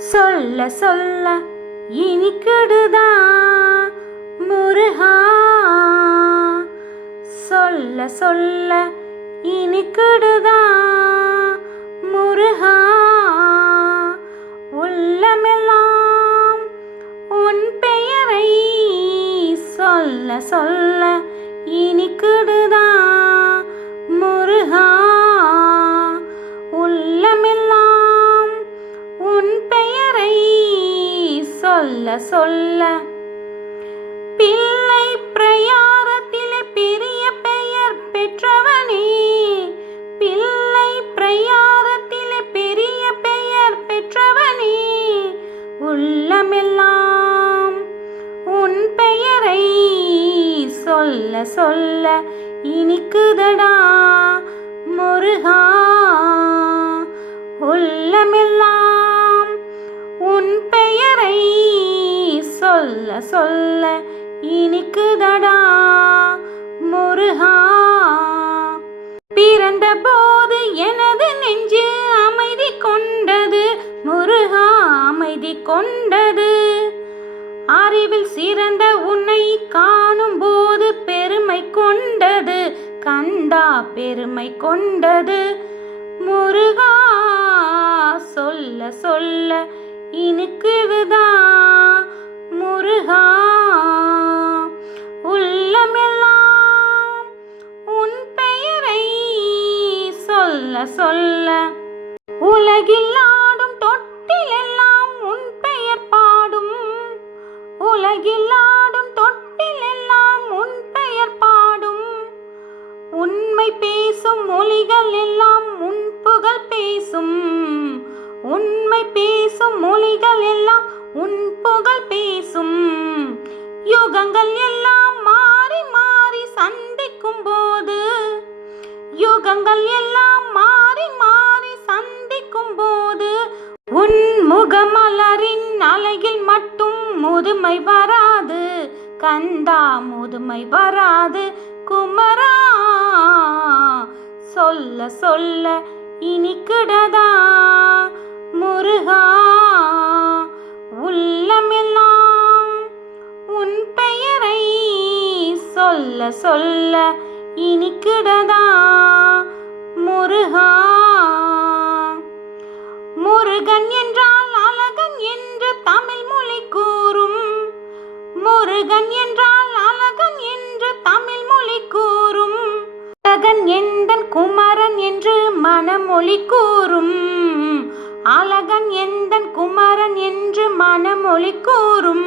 சொல்ல சொல்ல இனிக்குடுதா? முருகா சொல்ல சொல்ல இனிக்குடுதா? முருகா உள்ளமெல்லாம் உன் பெயரை சொல்ல சொல்ல இனிக்குடுதா? சொல்ல சொல்ல. பிள்ளை பிரயாரத்திலே பெரிய பெயர் பெற்றவனே. பிள்ளை பிரயாரத்திலே பெரிய பெயர் பெற்றவனே. உள்ளமெல்லாம் உன் பெயரை சொல்ல சொல்ல இனிக்குதடா முருகா. உள்ளமெல்லாம் சொல்ல சொல்ல இனிக்குதடா முருகா. பிறந்த போது எனது நெஞ்சு அமைதி கொண்டது முருகா அமைதி கொண்டது. அறிவில் சிறந்த உன்னை காணும் போது பெருமை கொண்டது கண்டா பெருமை கொண்டது. முருகா சொல்ல சொல்ல இனிக்குதுதா சொல்ல உலகில் ஆடும் தொட்டிலெல்லாம் உன் பெயர் பாடும். உலகில் ஆடும் தொட்டிலெல்லாம் உன் பெயர் பாடும். உண்மை பேசும் மொழிகள் எல்லாம் உன் புகழ் பேசும். உண்மை பேசும் மொழிகள் எல்லாம் உன் புகழ் பேசும். யுகங்கள் எல்லாம் மாறி மாறி சந்திக்கும் போது யுகங்கள் எல்லாம் போது உன் முகமலரின் அலையில் மட்டும் முதுமை வராது. கந்தா முதுமை வராது. குமரா சொல்ல சொல்ல இனிக்கிடதா முருகா உள்ளமெல்லாம் உன் பெயரை சொல்ல சொல்ல இனிக்கிடதா முருகா என்றால் அழகன் என்று தமிழ் மொழி கூறும். முருகன் என்றால் அழகன் என்று தமிழ் மொழி கூறும். அழகன் எந்தன் குமரன் என்று மனமொழி கூறும். அழகன் எந்தன் குமரன் என்று மனமொழி கூறும்.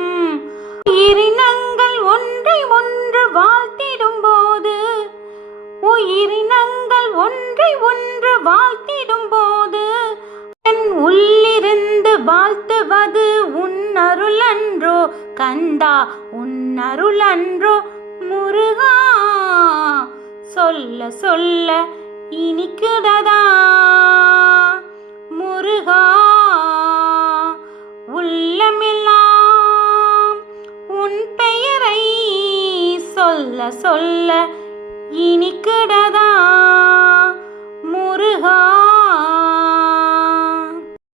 உயிரினங்கள் ஒன்றை ஒன்று வாழ்த்திடும் போது உயிரினங்கள் ஒன்றை ஒன்று வாழ்த்திடும் போது என் எழுந்து வாழ்த்துவது உன் அருளன்றோ கந்தா உன் அருளன்றோ முருகா. சொல்ல சொல்ல இனிக்குததா முருகா உள்ளமெல்லாம் உன் பெயரை சொல்ல சொல்ல இனிக்குடதா